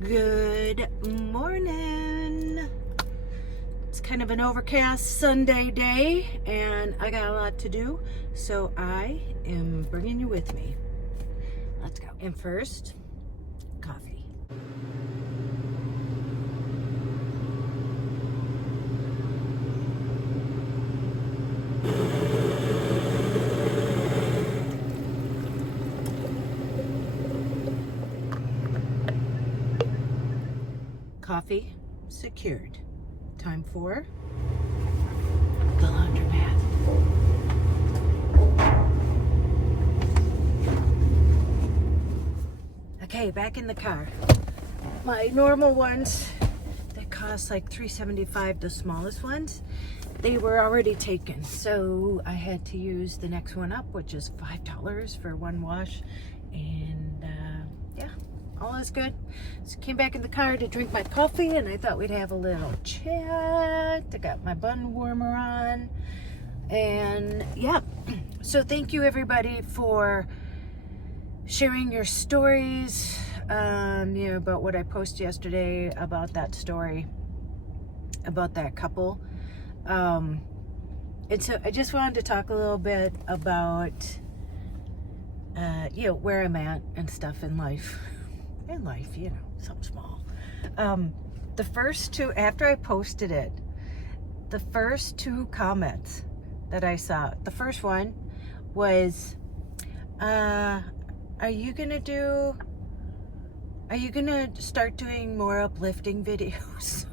Good morning. It's kind of an overcast Sunday day and I got a lot to do, so I am bringing you with me. Let's go. And first, coffee. Coffee secured. Time for the laundromat. Okay, back in the car. My normal ones that cost like $3.75, the smallest ones, they were already taken. So I had to use the next one up, which is $5 for one wash. And yeah, all is good. So came back in the car to drink my coffee and I thought we'd have a little chat. I got my bun warmer on. And yeah, so thank you everybody for sharing your stories, about what I posted yesterday about that story, about that couple. And so I just wanted to talk a little bit about, where I'm at and stuff in life. Something small. The first two, after I posted it, the first two comments that I saw, the first one was, are you gonna start doing more uplifting videos?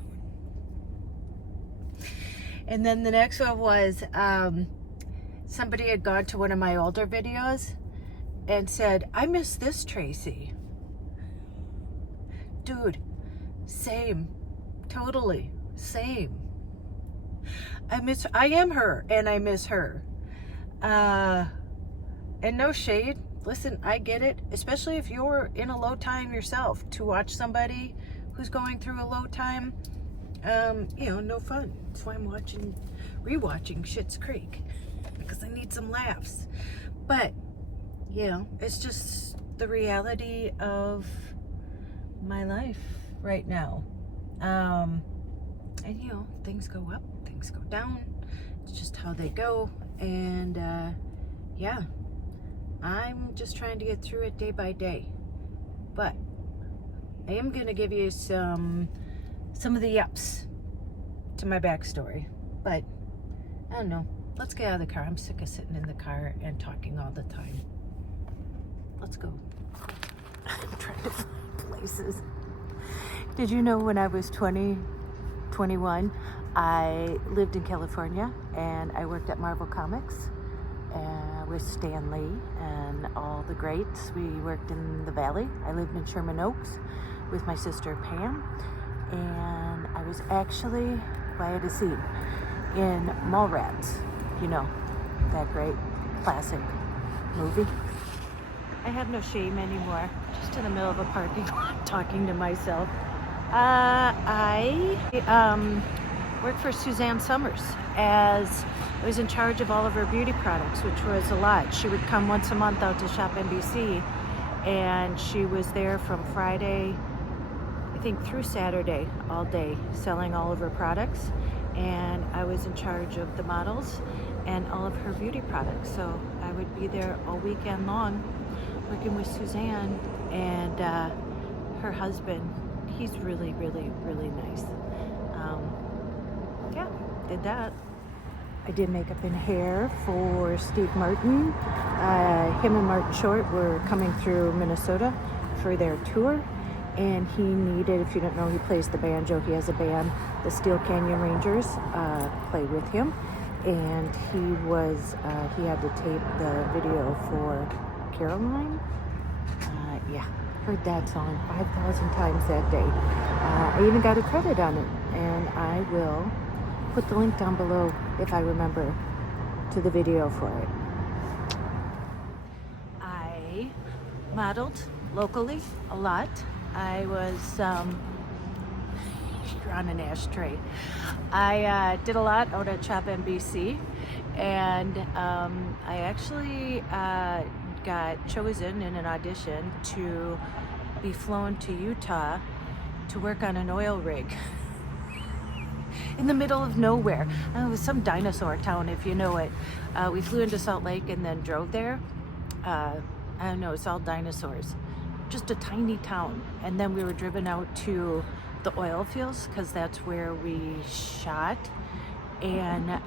And then the next one was, somebody had gone to one of my older videos and said, I miss this Tracey. Dude, same, totally same. I am her and I miss her. And no shade. Listen, I get it, especially if you're in a low time yourself, to watch somebody who's going through a low time, no fun. That's why I'm rewatching Schitt's Creek, because I need some laughs. But, it's just the reality of my life right now. And, things go up, things go down. It's just how they go. And, I'm just trying to get through it day by day. But I am going to give you some of the ups to my backstory. But I don't know. Let's get out of the car. I'm sick of sitting in the car and talking all the time. Let's go. I'm trying to find places. Did you know when I was 21, I lived in California and I worked at Marvel Comics with Stan Lee and all the greats. We worked in the Valley. I lived in Sherman Oaks with my sister Pam, and I was actually by a scene in Mallrats. That great classic movie. I have no shame anymore. Just in the middle of a parking lot talking to myself. I worked for Suzanne Summers as I was in charge of all of her beauty products, which was a lot. She would come once a month out to Shop NBC, and she was there from Friday, I think, through Saturday, all day, selling all of her products. And I was in charge of the models and all of her beauty products. So I would be there all weekend long working with Suzanne and her husband. He's really, really, really nice. Did that. I did makeup and hair for Steve Martin. Him and Martin Short were coming through Minnesota for their tour, and he needed, if you don't know, he plays the banjo. He has a band, the Steel Canyon Rangers, play with him, and he had to tape the video for Caroline. Heard that song 5,000 times that day. I even got a credit on it, and I will put the link down below, if I remember, to the video for it. I modeled locally a lot. I was, you're on an ashtray. I did a lot out at Shop NBC, and I actually got chosen in an audition to be flown to Utah to work on an oil rig in the middle of nowhere. It was some dinosaur town, if you know it. We flew into Salt Lake and then drove there. I don't know, it's all dinosaurs. Just a tiny town. And then we were driven out to the oil fields because that's where we shot. And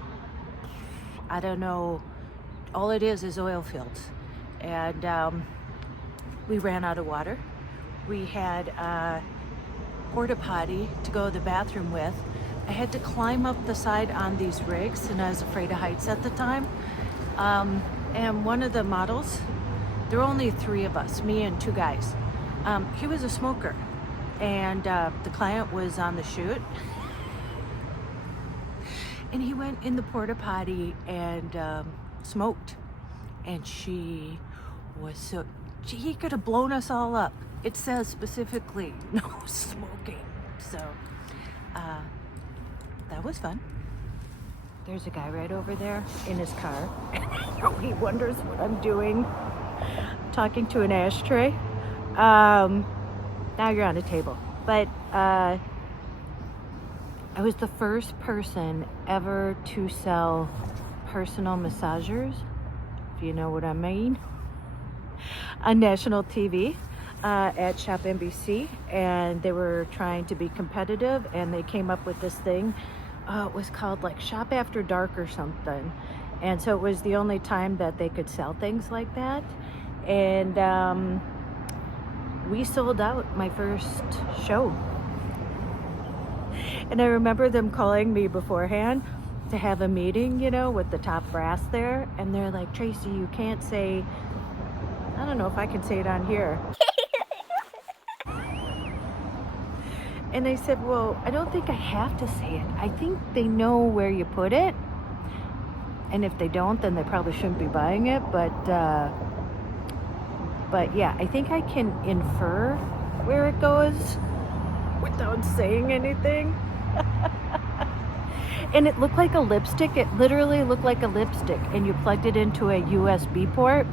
I don't know, all it is oil fields. And we ran out of water. We had a porta potty to go to the bathroom with. I had to climb up the side on these rigs, and I was afraid of heights at the time. And one of the models, there were only 3 of us, me and 2 guys. He was a smoker, and the client was on the shoot. And he went in the porta potty and smoked. And she was so, he could have blown us all up. It says specifically no smoking. So that was fun. There's a guy right over there in his car. He wonders what I'm doing, talking to an ashtray. Now you're on a table. But I was the first person ever to sell personal massagers, if you know what I mean, on national TV at Shop NBC, and they were trying to be competitive, and they came up with this thing. It was called like Shop After Dark or something, and so it was the only time that they could sell things like that. And we sold out my first show. And I remember them calling me beforehand to have a meeting, you know, with the top brass there. And they're like, Tracey, you can't say, I don't know if I can say it on here. And I said, well, I don't think I have to say it. I think they know where you put it. And if they don't, then they probably shouldn't be buying it. But yeah, I think I can infer where it goes without saying anything. And it looked like a lipstick. It literally looked like a lipstick, and you plugged it into a USB port.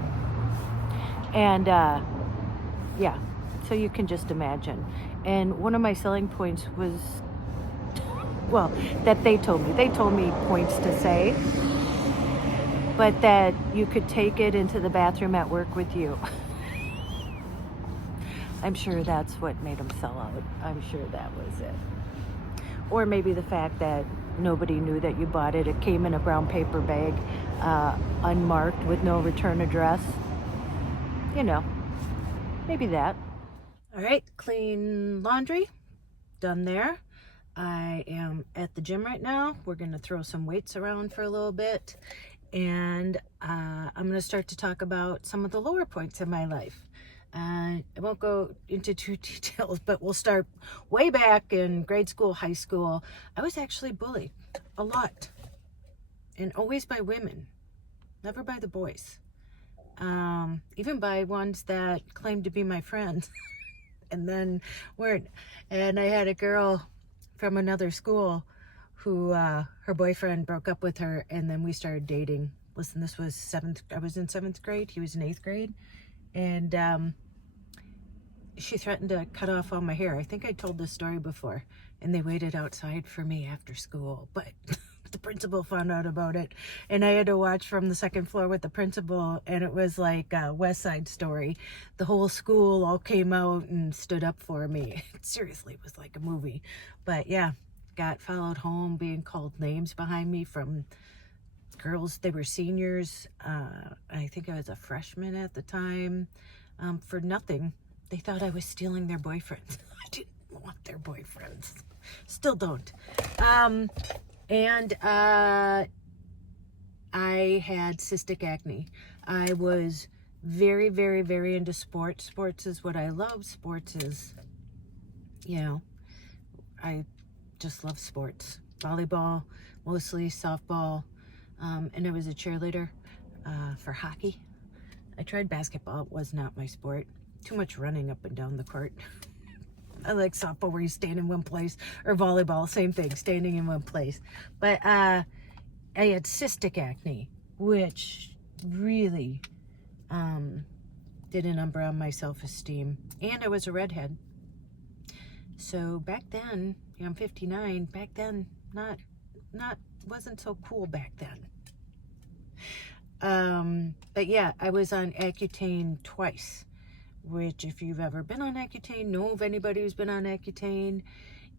And yeah, so you can just imagine. And one of my selling points was, well, that they told me points to say, but that you could take it into the bathroom at work with you. I'm sure that's what made them sell out. I'm sure that was it. Or maybe the fact that nobody knew that you bought it. It came in a brown paper bag, unmarked with no return address. You know, maybe that. All right, clean laundry, done there. I am at the gym right now. We're gonna throw some weights around for a little bit. And I'm gonna start to talk about some of the lower points in my life. I won't go into too details, but we'll start way back in grade school, high school. I was actually bullied a lot, and always by women, never by the boys. Even by ones that claimed to be my friends and then weren't. And I had a girl from another school who her boyfriend broke up with her, and then we started dating. Listen, this was I was in 7th grade, he was in 8th grade, and she threatened to cut off all my hair. I think I told this story before, and they waited outside for me after school, but the principal found out about it, and I had to watch from the 2nd floor with the principal, and it was like a West Side Story. The whole school all came out and stood up for me. Seriously, it was like a movie. But yeah, got followed home, being called names behind me from girls. They were seniors. I think I was a freshman at the time, for nothing. They thought I was stealing their boyfriends. I didn't want their boyfriends. Still don't. And I had cystic acne. I was very, very, very into sports. Sports is what I love. Sports is, you know, I just love sports. Volleyball, mostly softball. And I was a cheerleader for hockey. I tried basketball. It was not my sport. Too much running up and down the court. I like softball where you stand in one place, or volleyball, same thing, standing in one place. But I had cystic acne, which really did a number on my self-esteem. And I was a redhead. So back then, I'm 59, back then, wasn't so cool back then. But yeah, I was on Accutane twice, which if you've ever been on Accutane, know of anybody who's been on Accutane,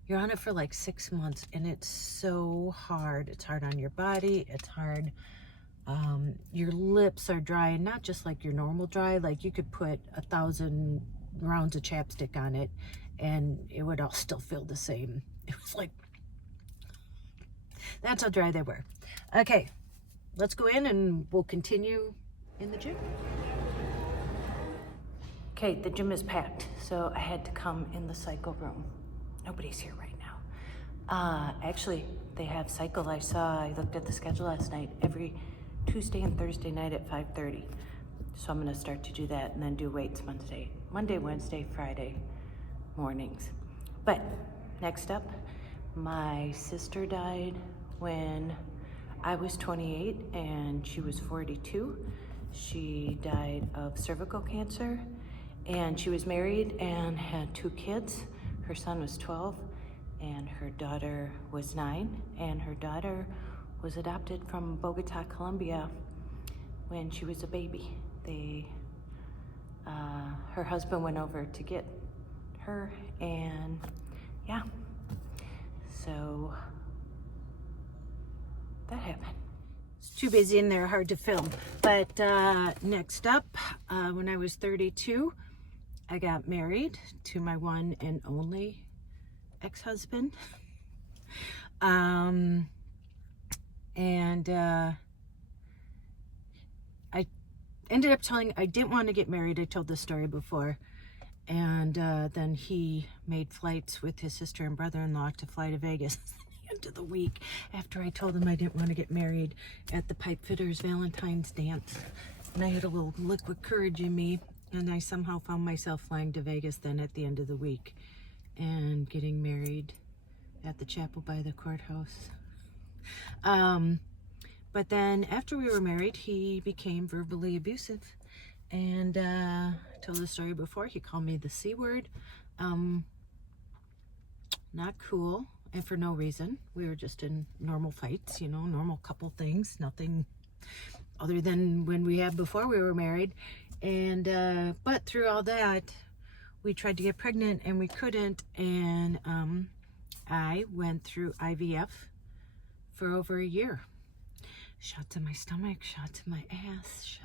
you're on it for like 6 months, and it's so hard. It's hard on your body. It's hard. Your lips are dry, and not just like your normal dry. Like you could put 1,000 rounds of chapstick on it, and it would all still feel the same. It was like, that's how dry they were. Okay, let's go in and we'll continue in the gym. Okay, the gym is packed, so I had to come in the cycle room. Nobody's here right now. Actually, they have cycle. I looked at the schedule last night, every Tuesday and Thursday night at 5:30. So I'm gonna start to do that and then do weights Monday, Wednesday, Friday mornings. But next up, my sister died when I was 28 and she was 42. She died of cervical cancer, and she was married and had 2 kids. Her son was 12 and her daughter was 9, and her daughter was adopted from Bogota, Colombia when she was a baby. Her husband went over to get her, and yeah, so that happened. It's too busy in there, hard to film. But next up, when I was 32, I got married to my one and only ex-husband. And I ended up I didn't want to get married. I told this story before. And then he made flights with his sister and brother-in-law to fly to Vegas at the end of the week after I told him I didn't want to get married at the pipe fitters Valentine's dance. And I had a little liquid courage in me, and I somehow found myself flying to Vegas then at the end of the week and getting married at the chapel by the courthouse. But then after we were married, he became verbally abusive. And I told the story before, he called me the C word. Not cool, and for no reason. We were just in normal fights, normal couple things, nothing other than when we had before we were married. And but through all that, we tried to get pregnant and we couldn't. And I went through IVF for over a year. Shots in my stomach, shots in my ass,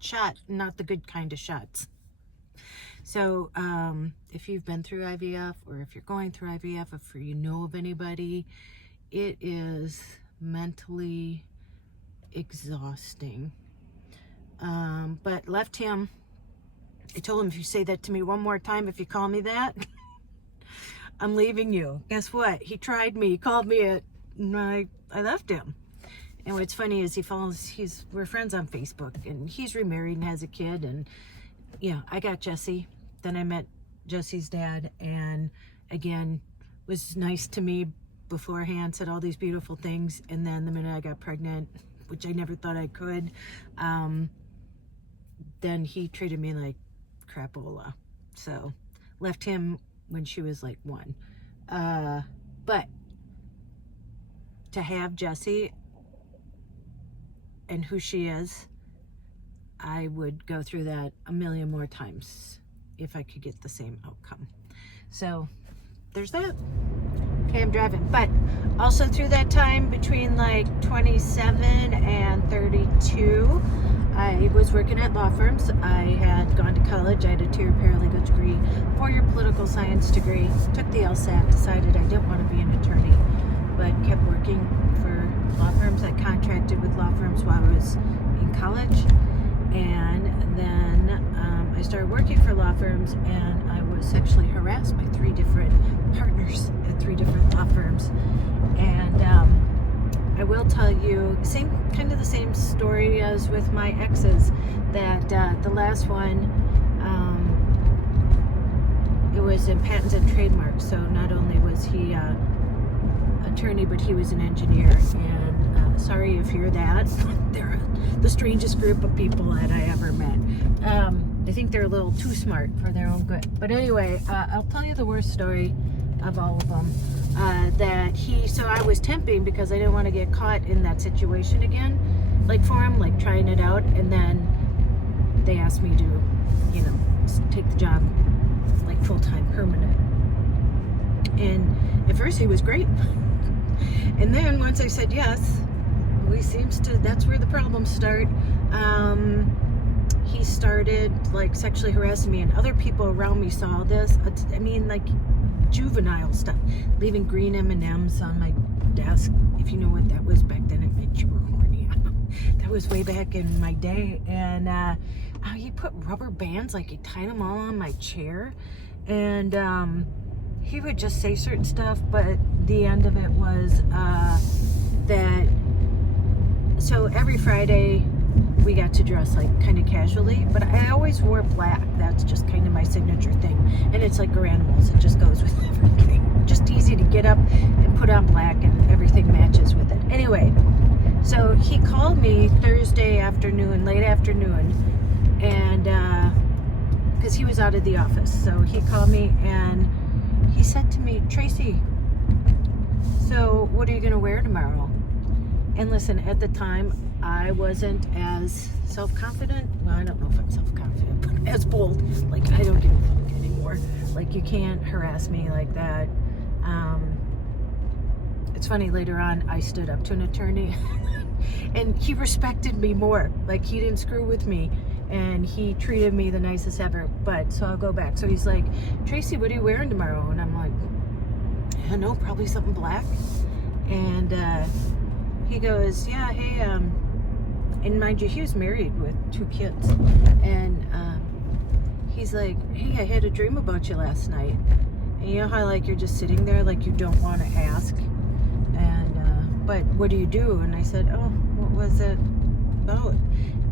shot, not the good kind of shots. So if you've been through IVF, or if you're going through IVF, if you know of anybody, it is mentally exhausting. But left him. I told him, if you say that to me one more time, if you call me that, I'm leaving you. Guess what? He tried me. He called me it, and I left him. And what's funny is we're friends on Facebook, and he's remarried and has a kid. And I got Jesse. Then I met Jesse's dad, and again, was nice to me beforehand, said all these beautiful things. And then the minute I got pregnant, which I never thought I could, then he treated me like crapola. So left him when she was like 1. But to have Jessie and who she is, I would go through that a million more times if I could get the same outcome. So there's that. Okay, I'm driving. But also through that time between like 27 and 32, I was working at law firms. I had gone to college. I had a 2-year paralegal degree, 4-year political science degree, took the LSAT, decided I didn't want to be an attorney, but kept working for law firms. I contracted with law firms while I was in college. And then I started working for law firms, and I was sexually harassed by 3 different partners at 3 different law firms. And I will tell you kind of the same story as with my exes, that the last one, it was in patents and trademarks. So not only was he attorney, but he was an engineer. And sorry if you're that. They're the strangest group of people that I ever met. They think they're a little too smart for their own good. But anyway, I'll tell you the worst story of all of them. So I was temping because I didn't want to get caught in that situation again, like for him, like trying it out, and then they asked me to, take the job, like full-time, permanent. And at first he was great. And then once I said yes, that's where the problems start. He started like sexually harassing me, and other people around me saw this. I mean, like juvenile stuff, leaving green M&Ms on my desk. If you know what that was back then, it meant you were horny. That was way back in my day. And he put rubber bands, like he tied them all on my chair, and he would just say certain stuff. But the end of it was that, so every Friday we got to dress like kind of casually, but I always wore black. That's just kind of my signature thing, and it's like animals. It just goes with everything. Just easy to get up and put on black, and everything matches with it. Anyway, so he called me Thursday afternoon, late afternoon, and because he was out of the office, so he called me and he said to me, "Tracey, so what are you gonna wear tomorrow?" And listen, at the time, I wasn't as self-confident. Well, I don't know if I'm self-confident, but as bold. Like, I don't give a fuck anymore. Like, you can't harass me like that. It's funny, later on, I stood up to an attorney, and he respected me more. Like, he didn't screw with me, and he treated me the nicest ever. But, so I'll go back. So he's like, "Tracey, what are you wearing tomorrow?" And I'm like, I don't know, probably something black. And he goes, "Yeah, hey, and mind you, he was married with 2 kids. And he's like, "Hey, I had a dream about you last night. And you know how, like, you're just sitting there, like, you don't want to ask. And, but what do you do?" And I said, "Oh, what was it about?"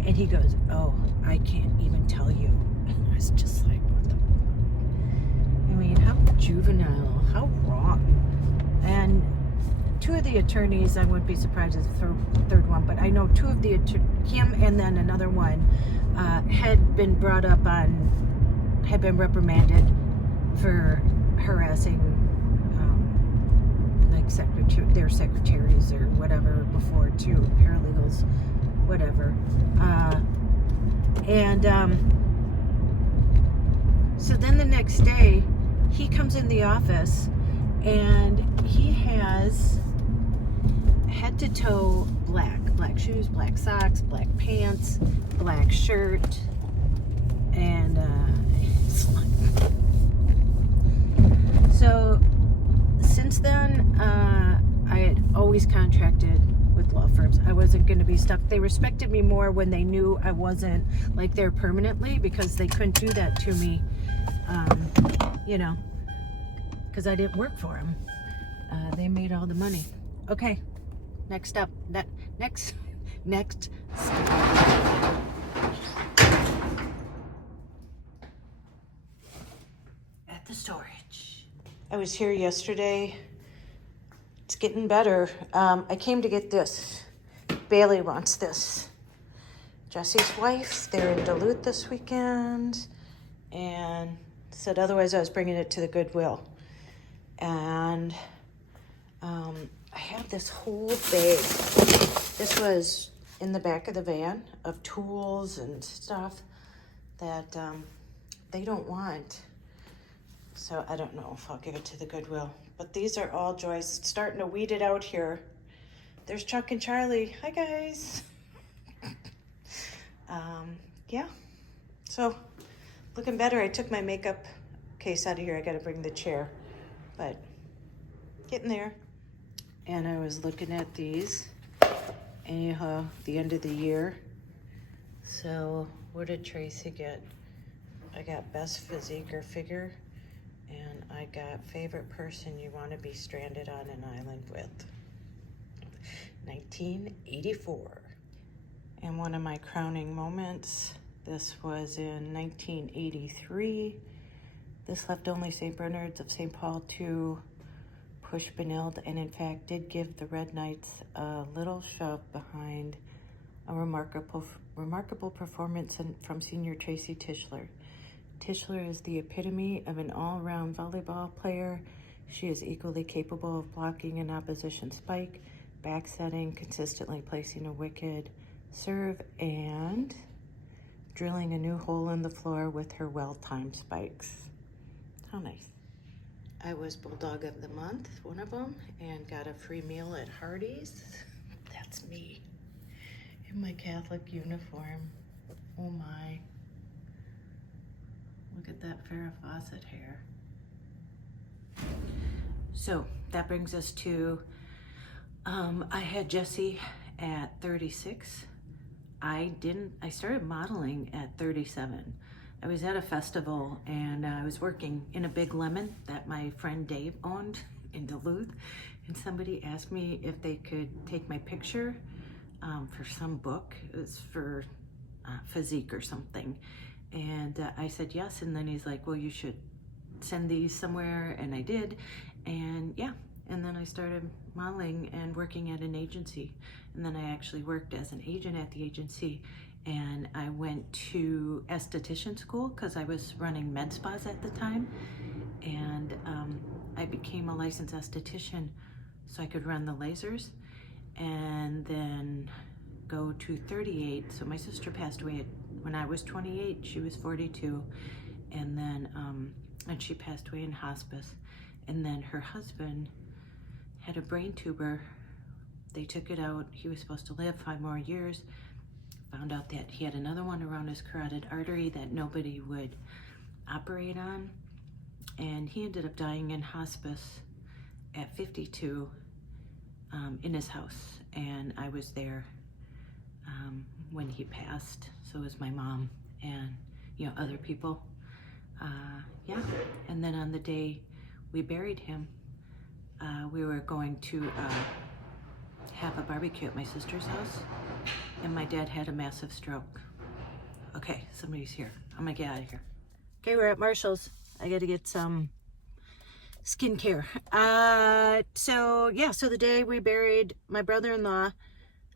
And he goes, "Oh, I can't even tell you." And I was just like, what the? I mean, how juvenile, how wrong. And 2 of the attorneys, I wouldn't be surprised if the third one, but I know 2 of the him and then another one had been reprimanded for harassing like their secretaries or whatever before, too, paralegals, whatever. So then the next day, he comes in the office and he has head to toe black shoes, black socks, black pants, black shirt, and so since then I had always contracted with law firms. I wasn't going to be stuck. They respected me more when they knew I wasn't like there permanently, because they couldn't do that to me, because I didn't work for them. They made all the money. Okay, next up. Next. At the storage. I was here yesterday. It's getting better. I came to get this. Bailey wants this. Jesse's wife, they're in Duluth this weekend, and said otherwise I was bringing it to the Goodwill. And I have this whole bag. This was in the back of the van of tools and stuff that they don't want. So I don't know if I'll give it to the Goodwill. But these are all joys. It's starting to weed it out here. There's Chuck and Charlie. Hi, guys. Yeah. So, looking better. I took my makeup case out of here. I got to bring the chair. But, getting there. And I was looking at these. Anyhow, the end of the year. So, what did Tracey get? I got best physique or figure. And I got favorite person you want to be stranded on an island with. 1984. And one of my crowning moments, this was in 1983. This left only St. Bernard's of St. Paul to push Benilde, and in fact did give the Red Knights a little shove behind A remarkable performance from senior Tracey Tischler. Tischler is the epitome of an all-around volleyball player. She is equally capable of blocking an opposition spike, backsetting, consistently placing a wicked serve, and drilling a new hole in the floor with her well-timed spikes. How nice. I was Bulldog of the Month, one of them, and got a free meal at Hardee's. That's me in my Catholic uniform. Oh my. Look at that Farrah Fawcett hair. So that brings us to, I had Jesse at 36. I started modeling at 37. I was at a festival and I was working in a Big Lemon that my friend Dave owned in Duluth, and somebody asked me if they could take my picture for some book. It was for physique or something. And I said yes, and then he's like, well, you should send these somewhere, and I did, and yeah. And then I started modeling and working at an agency, and then I actually worked as an agent at the agency, and I went to esthetician school because I was running med spas at the time, and I became a licensed esthetician so I could run the lasers, and then go to 38. So my sister passed away when I was 28, she was 42, and then and she passed away in hospice. And then her husband had a brain tumor. They took it out. He was supposed to live 5 more years. Found out that he had another one around his carotid artery that nobody would operate on, and he ended up dying in hospice at 52 in his house, and I was there when he passed. So was my mom and other people. Yeah, and then on the day we buried him, we were going to have a barbecue at my sister's house, and my dad had a massive stroke. Okay, somebody's here. I'm gonna get out of here. Okay, we're at Marshall's. I gotta get some skincare. So the day we buried my brother-in-law,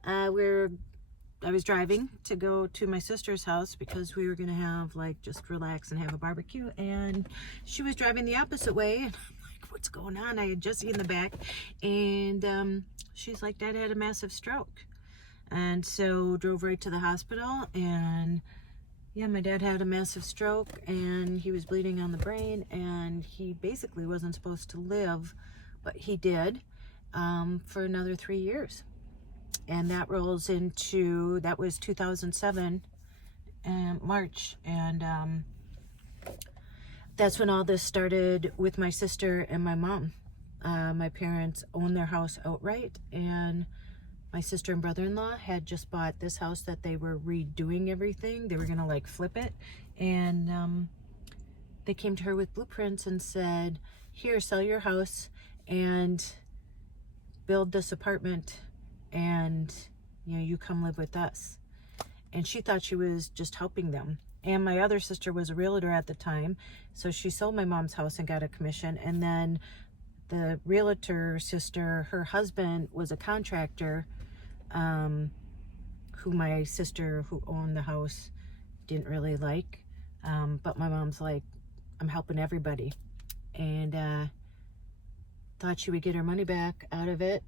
I was driving to go to my sister's house because we were gonna have just relax and have a barbecue, and she was driving the opposite way, and I'm like, what's going on? I had Jesse in the back, and she's like, Dad had a massive stroke. And so drove right to the hospital, and yeah, my dad had a massive stroke, and he was bleeding on the brain, and he basically wasn't supposed to live, but he did for another 3 years. And that rolls into, that was 2007, March, and that's when all this started with my sister and my mom. My parents owned their house outright, and my sister and brother-in-law had just bought this house that they were redoing everything. They were gonna flip it, and they came to her with blueprints and said, here, sell your house and build this apartment, and you come live with us. And she thought she was just helping them. And my other sister was a realtor at the time, so she sold my mom's house and got a commission. And then the realtor sister, her husband was a contractor, who my sister, who owned the house, didn't really like. But my mom's like, I'm helping everybody. And thought she would get her money back out of it.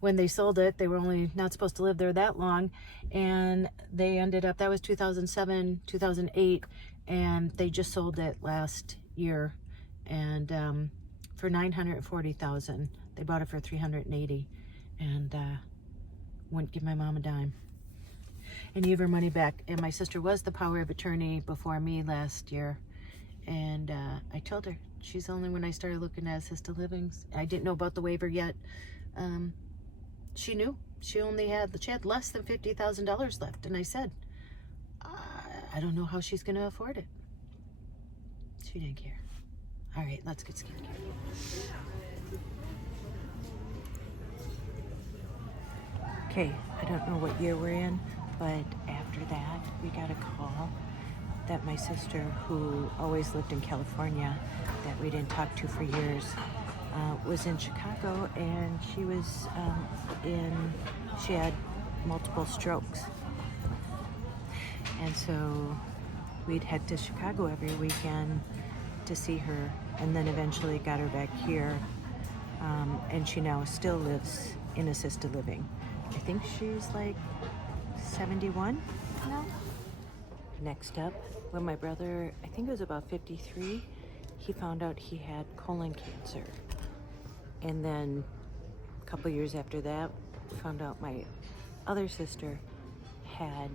When they sold it, they were only not supposed to live there that long, and they ended up, that was 2007, 2008, and they just sold it last year, and for $940,000. They bought it for $380,000, and wouldn't give my mom a dime. And gave her money back. And my sister was the power of attorney before me last year, and I told her she's the only one I started looking at assisted livings. I didn't know about the waiver yet. She knew. She had less than $50,000 left, and I said, I don't know how she's going to afford it. She didn't care. All right, let's get skincare. Okay, I don't know what year we're in, but after that, we got a call that my sister, who always lived in California, that we didn't talk to for years, was in Chicago, and she was she had multiple strokes. And so we'd head to Chicago every weekend to see her, and then eventually got her back here. And she now still lives in assisted living. I think she's like 71 now. Next up, when my brother, I think it was about 53, he found out he had colon cancer. And then a couple years after that, found out my other sister had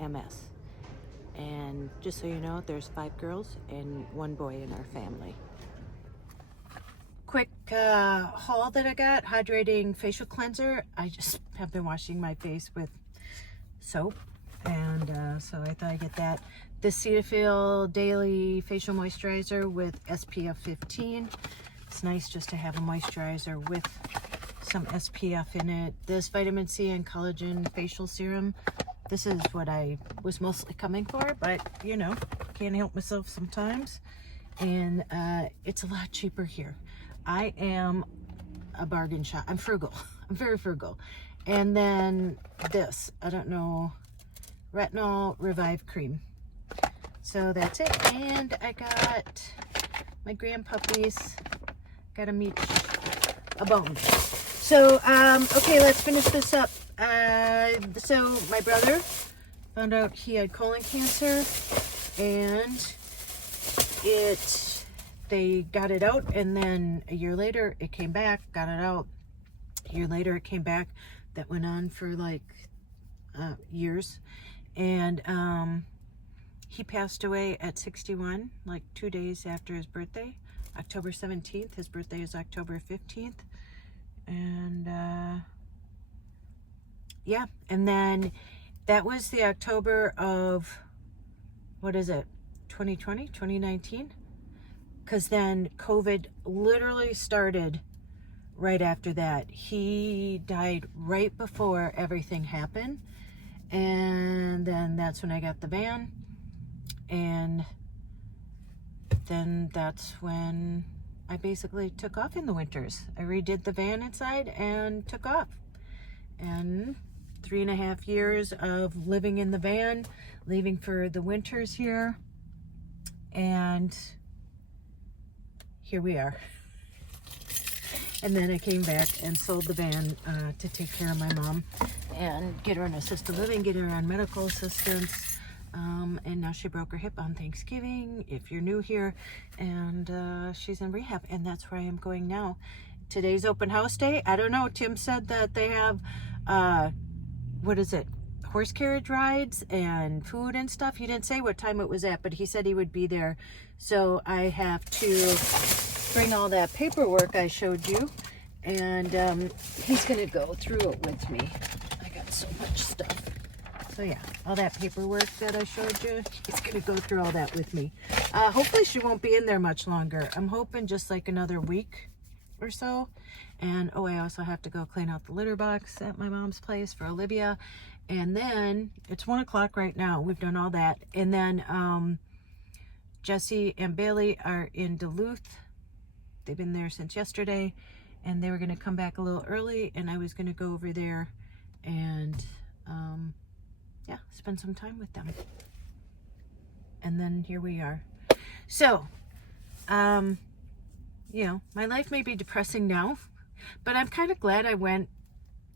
MS. And just so you know, there's 5 girls and 1 boy in our family. Quick haul that I got, hydrating facial cleanser. I just have been washing my face with soap, and so I thought I'd get that. The Cetaphil Daily Facial Moisturizer with SPF 15. It's nice just to have a moisturizer with some SPF in it. This vitamin C and collagen facial serum. This is what I was mostly coming for, but you know, can't help myself sometimes. And it's a lot cheaper here. I am a bargain shop. I'm frugal. I'm very frugal. And then this, I don't know, Retinol Revive Cream. So that's it. And I got my grandpuppies. Got them each a bone. So, okay, let's finish this up. So my brother found out he had colon cancer, and they got it out, and then a year later it came back, got it out. A year later it came back. That went on for like years. And he passed away at 61, like 2 days after his birthday, October 17th. His birthday is October 15th. And yeah, and then that was the October of, what is it, 2020, 2019? Because then COVID literally started right after that. He died right before everything happened. And then that's when I got the van. And then that's when I basically took off in the winters. I redid the van inside and took off. And 3.5 years of living in the van, leaving for the winters here. And here we are. And then I came back and sold the van to take care of my mom and get her in assisted living, get her on medical assistance. And now she broke her hip on Thanksgiving, if you're new here, and she's in rehab, and that's where I am going now. Today's open house day. I don't know. Tim said that they have, what is it? Horse carriage rides and food and stuff. He didn't say what time it was at, but he said he would be there. So I have to bring all that paperwork I showed you, and he's gonna go through it with me. I got so much stuff. So yeah, all that paperwork that I showed you, he's gonna go through all that with me. Hopefully she won't be in there much longer. I'm hoping just like another week or so. And oh, I also have to go clean out the litter box at my mom's place for Olivia. And then it's 1 o'clock right now. We've done all that. And then Jesse and Bailey are in Duluth. They've been there since yesterday, and they were going to come back a little early, and I was going to go over there and yeah, spend some time with them. And then here we are. So you know, my life may be depressing now, but I'm kind of glad I went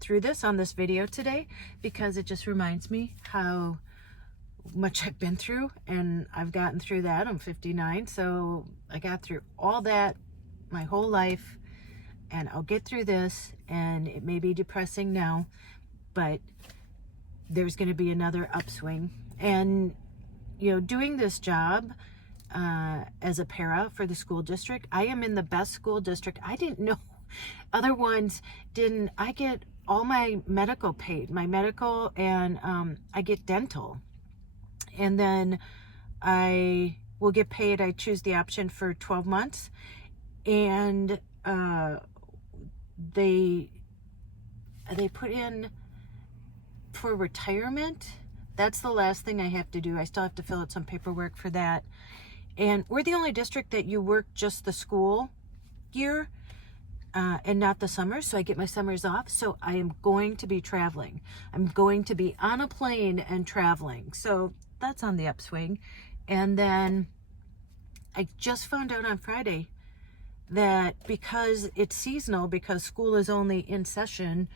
through this on this video today, because it just reminds me how much I've been through, and I've gotten through that. I'm 59, so I got through all that my whole life, and I'll get through this. And it may be depressing now, but there's going to be another upswing. And you know, doing this job as a para for the school district, I am in the best school district. I didn't know other ones didn't. I get all my medical paid, my medical, and I get dental, and then I will get paid. I choose the option for 12 months, and they put in for retirement. That's the last thing I have to do. I still have to fill out some paperwork for that. And we're the only district that you work just the school year. and not the summer, so I get my summers off. So I am going to be traveling. I'm going to be on a plane and traveling. So that's on the upswing. And then I just found out on Friday that because it's seasonal, because school is only in session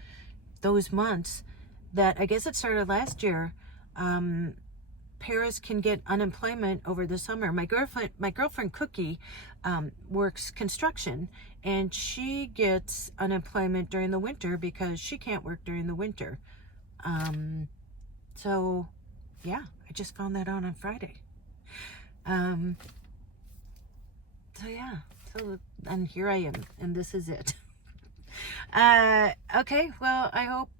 those months, that I guess it started last year, parents can get unemployment over the summer. My girlfriend Cookie works construction, and she gets unemployment during the winter because she can't work during the winter. So yeah, I just found that out on Friday. So yeah, so, and here I am, and this is it. Okay, well, I hope,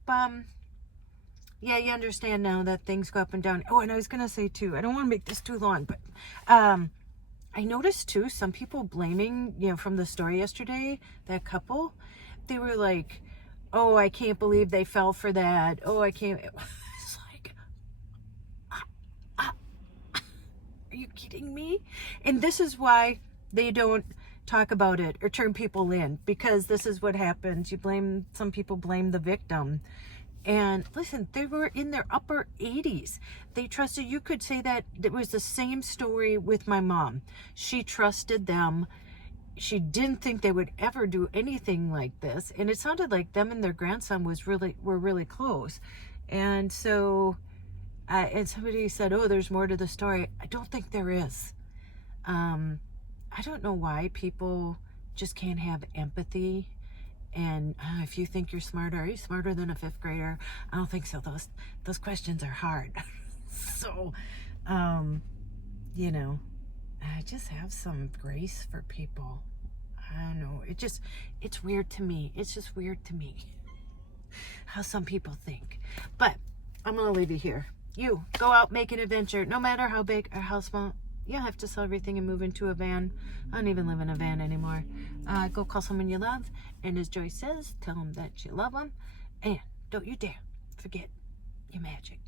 yeah, you understand now that things go up and down. Oh, and I was going to say too, I don't want to make this too long, but, I noticed too, some people blaming, from the story yesterday, that couple, they were like, oh, I can't believe they fell for that. Oh, I can't. It's like, are you kidding me? And this is why they don't talk about it or turn people in, because this is what happens. Some people blame the victim. And listen, they were in their upper 80s. They trusted. You could say that it was the same story with my mom. She trusted them. She didn't think they would ever do anything like this. And it sounded like them and their grandson were really close. And so, and somebody said, oh, there's more to the story. I don't think there is. I don't know why people just can't have empathy. And if you think you're smarter, are you smarter than a 5th grader? I don't think so. Those questions are hard. So, just have some grace for people. I don't know. It's weird to me. It's just weird to me how some people think. But I'm going to leave you here. You go out, make an adventure, no matter how big or how small. You have to sell everything and move into a van. I don't even live in a van anymore. Go call someone you love. And as Joyce says, tell them that you love them. And don't you dare forget your magic.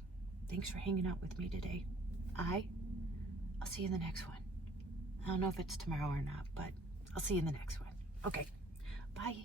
Thanks for hanging out with me today. I'll see you in the next one. I don't know if it's tomorrow or not, but I'll see you in the next one. Okay. Bye.